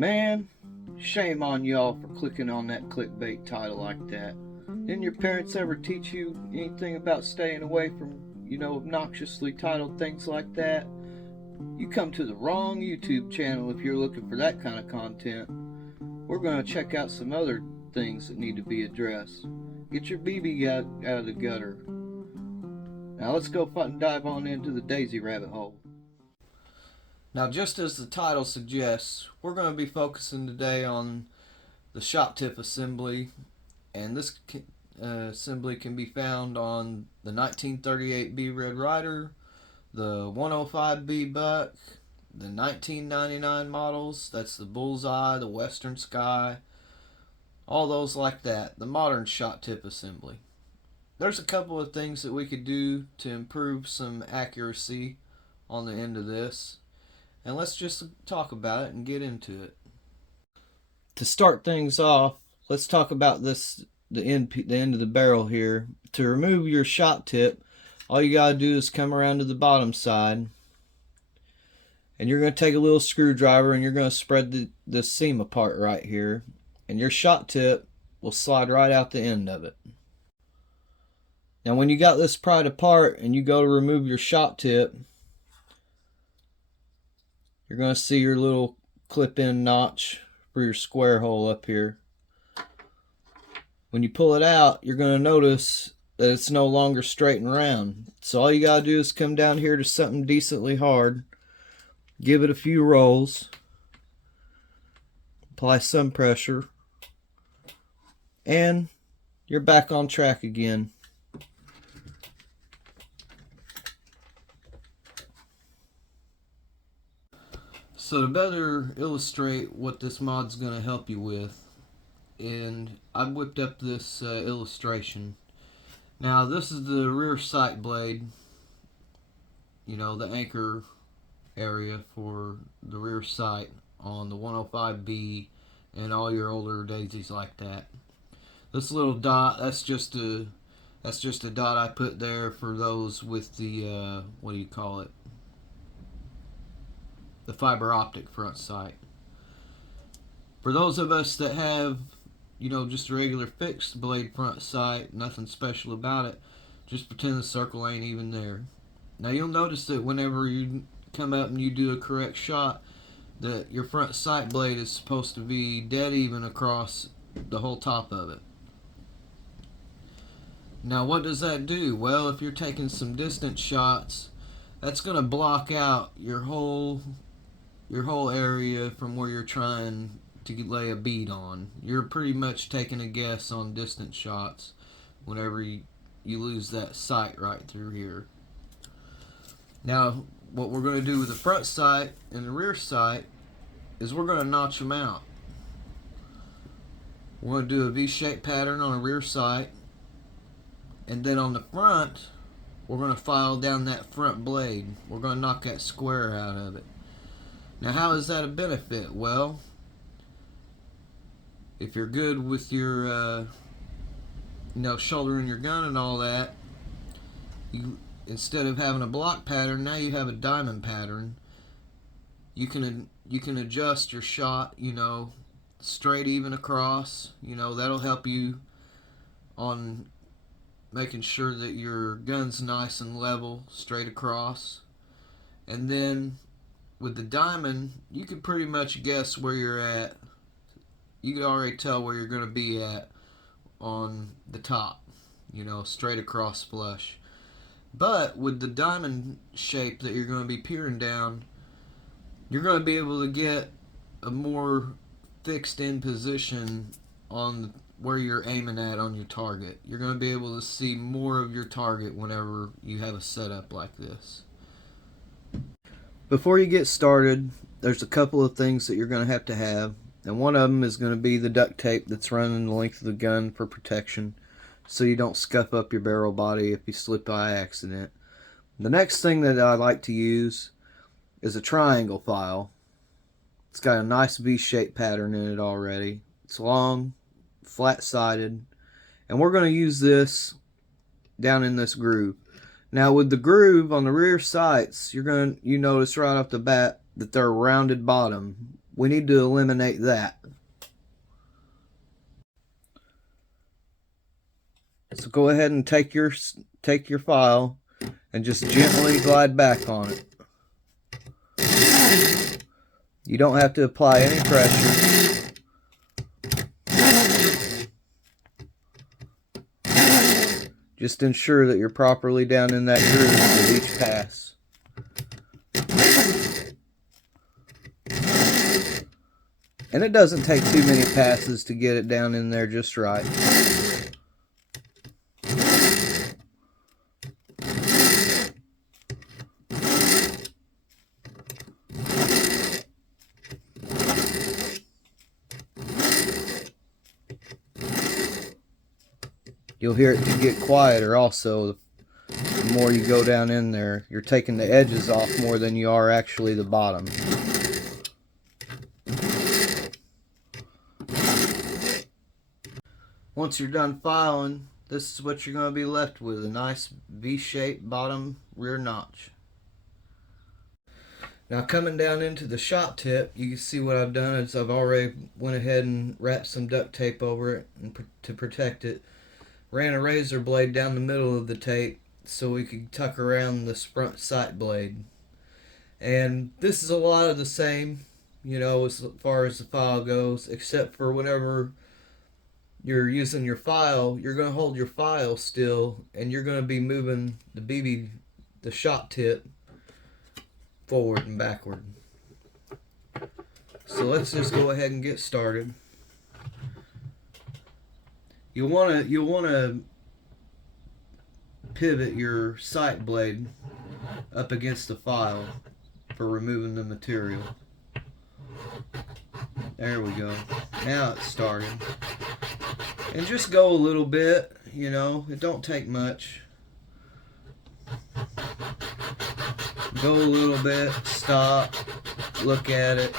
Man, shame on y'all for clicking on that clickbait title like that. Didn't your parents ever teach you anything about staying away from, obnoxiously titled things like that? You come to the wrong YouTube channel if you're looking for that kind of content. We're going to check out some other things that need to be addressed. Get your BB out of the gutter. Now let's go dive on into the daisy rabbit hole. Now, just as the title suggests, we're going to be focusing today on the shot tip assembly, and this assembly can be found on the 1938B Red Ryder, the 105B Buck, the 1999 models, that's the Bullseye, the Western Sky, all those like that, the modern shot tip assembly. There's a couple of things that we could do to improve some accuracy on the end of this. And let's just talk about it and get into it. To start things off, let's talk about the end of the barrel here. To remove your shot tip, all you gotta do is come around to the bottom side, and you're gonna take a little screwdriver and you're gonna spread the seam apart right here, and your shot tip will slide right out the end of it. Now when you got this pried apart and you go to remove your shot tip, you're going to see your little clip-in notch for your square hole up here. When you pull it out, you're going to notice that it's no longer straight and round. So all you got to do is come down here to something decently hard, give it a few rolls, apply some pressure, and you're back on track again. So to better illustrate what this mod's going to help you with, and I've whipped up this illustration. Now this is the rear sight blade, the anchor area for the rear sight on the 105B and all your older daisies like that. This little dot, that's just a dot I put there for those with the the fiber optic front sight. For those of us that have, just a regular fixed blade front sight, nothing special about it, just pretend the circle ain't even there. Now you'll notice that whenever you come up and you do a correct shot, that your front sight blade is supposed to be dead even across the whole top of it. Now what does that do? Well, if you're taking some distant shots, that's going to block out your whole area from where you're trying to lay a bead on. You're pretty much taking a guess on distant shots whenever you lose that sight right through here. Now what we're going to do with the front sight and the rear sight is we're going to notch them out. We're going to do a V-shaped pattern on a rear sight, and then on the front we're going to file down that front blade. We're going to knock that square out of it. Now how is that a benefit? Well, if you're good with your shouldering your gun and all that, you, instead of having a block pattern, now you have a diamond pattern. You can adjust your shot, straight even across. That'll help you on making sure that your gun's nice and level straight across. And then with the diamond, you can pretty much guess where you're at. You can already tell where you're going to be at on the top, straight across flush. But with the diamond shape that you're going to be peering down, you're going to be able to get a more fixed in position on where you're aiming at on your target. You're going to be able to see more of your target whenever you have a setup like this. Before you get started, there's a couple of things that you're going to have, and one of them is going to be the duct tape that's running the length of the gun for protection, so you don't scuff up your barrel body if you slip by accident. The next thing that I like to use is a triangle file. It's got a nice V-shaped pattern in it already. It's long, flat-sided, and we're going to use this down in this groove. Now with the groove on the rear sights, you notice right off the bat that they're rounded bottom. we need to eliminate that. So go ahead and take your file and just gently glide back on it. You don't have to apply any pressure. Just ensure that you're properly down in that groove with each pass. And it doesn't take too many passes to get it down in there just right. You'll hear it to get quieter also. The more you go down in there, you're taking the edges off more than you are actually the bottom. Once you're done filing, this is what you're going to be left with, a nice V-shaped bottom rear notch. Now coming down into the shop tip, you can see what I've done is I've already went ahead and wrapped some duct tape over it to protect it. Ran a razor blade down the middle of the tape so we could tuck around the front sight blade. And this is a lot of the same, you know, as far as the file goes, except for whenever you're using your file, you're going to hold your file still and you're going to be moving the shop tip forward and backward. So let's just go ahead and get started. You'll want to pivot your sight blade up against the file for removing the material. There we go. Now it's started. And just go a little bit, you know, it don't take much. Go a little bit, stop, look at it.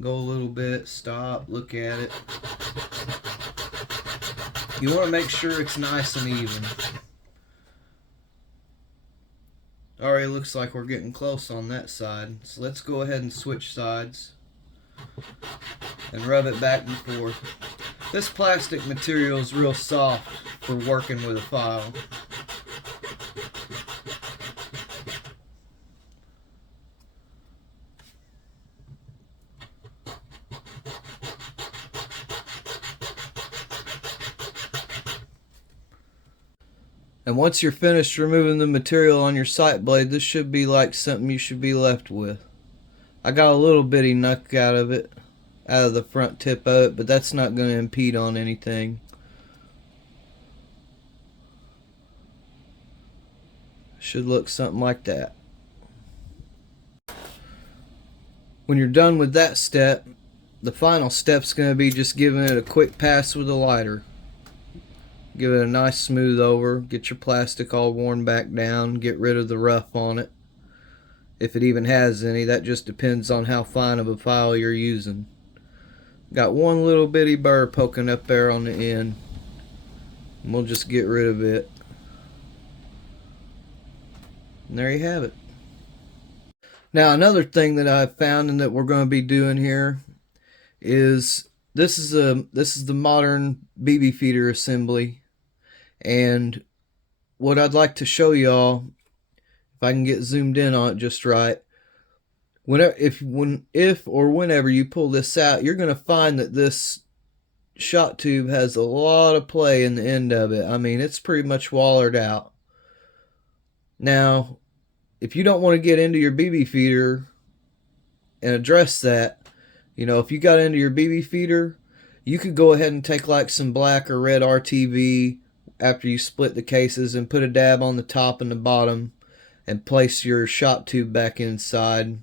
Go a little bit, stop, look at it. You want to make sure it's nice and even. Alright, looks like we're getting close on that side. So let's go ahead and switch sides and rub it back and forth. This plastic material is real soft for working with a file. And once you're finished removing the material on your sight blade, this should be like something you should be left with. I got a little bitty nuck out of it, out of the front tip of it, but that's not going to impede on anything. Should look something like that. When you're done with that step, the final step's going to be just giving it a quick pass with a lighter. Give it a nice smooth over, get your plastic all worn back down, get rid of the rough on it. If it even has any, that just depends on how fine of a file you're using. Got one little bitty burr poking up there on the end. And we'll just get rid of it. And there you have it. Now another thing that I've found and that we're going to be doing here is this is the modern BB feeder assembly. And what I'd like to show y'all, if I can get zoomed in on it just right, if or whenever you pull this out, you're going to find that this shot tube has a lot of play in the end of it. I mean, it's pretty much wallered out. Now, if you don't want to get into your BB feeder and address that, you know, if you got into your BB feeder, you could go ahead and take like some black or red RTV after you split the cases and put a dab on the top and the bottom and place your shot tube back inside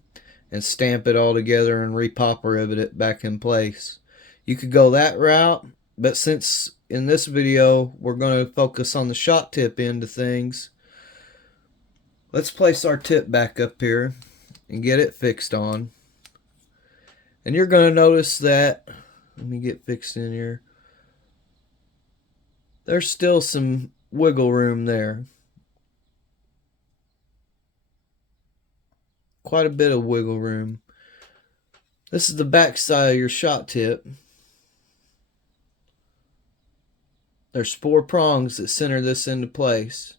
and stamp it all together and repop rivet it back in place. You could go that route, but since in this video we're going to focus on the shot tip end of things, let's place our tip back up here and get it fixed on. And you're going to notice that, let me get fixed in here, there's still some wiggle room there. Quite a bit of wiggle room. This is the back side of your shot tip. There's 4 prongs that center this into place.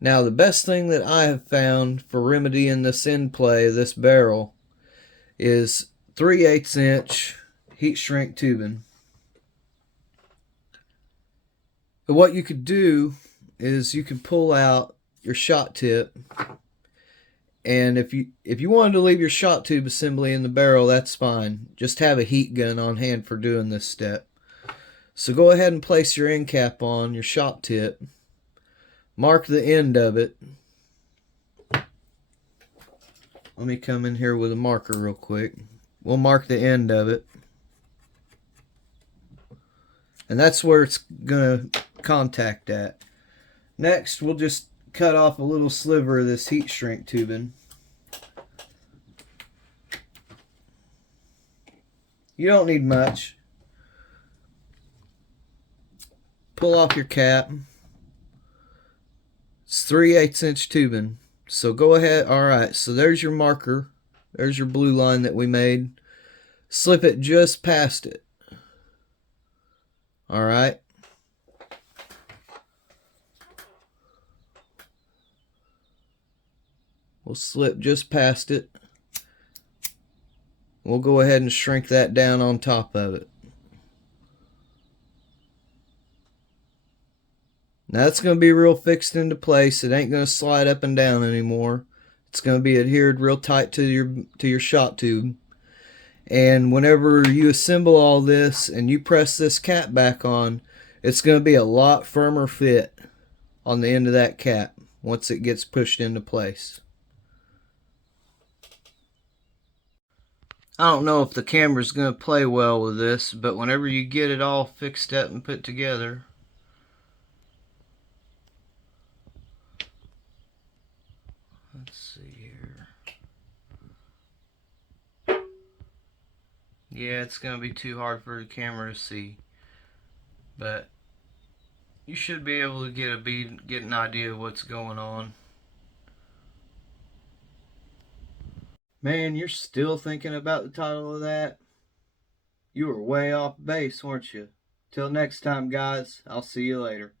Now the best thing that I have found for remedying this end play of this barrel is 3/8 inch heat shrink tubing. But what you could do is you could pull out your shot tip, and if you wanted to leave your shot tube assembly in the barrel, that's fine. Just have a heat gun on hand for doing this step. So go ahead and place your end cap on your shot tip. Mark the end of it. Let me come in here with a marker real quick. We'll mark the end of it. And that's where it's going to contact at. Next, we'll just cut off a little sliver of this heat shrink tubing. You don't need much. Pull off your cap. It's 3/8 inch tubing. So go ahead. Alright, so there's your marker. There's your blue line that we made. Slip it just past it. Alright. We'll slip just past it. We'll go ahead and shrink that down on top of it. Now it's going to be real fixed into place. It ain't going to slide up and down anymore. It's going to be adhered real tight to your shot tube. And whenever you assemble all this and you press this cap back on, it's going to be a lot firmer fit on the end of that cap once it gets pushed into place. I don't know if the camera's going to play well with this, but whenever you get it all fixed up and put together, let's see here. Yeah, it's going to be too hard for the camera to see, but you should be able to get an idea of what's going on. Man, you're still thinking about the title of that? You were way off base, weren't you? Till next time, guys. I'll see you later.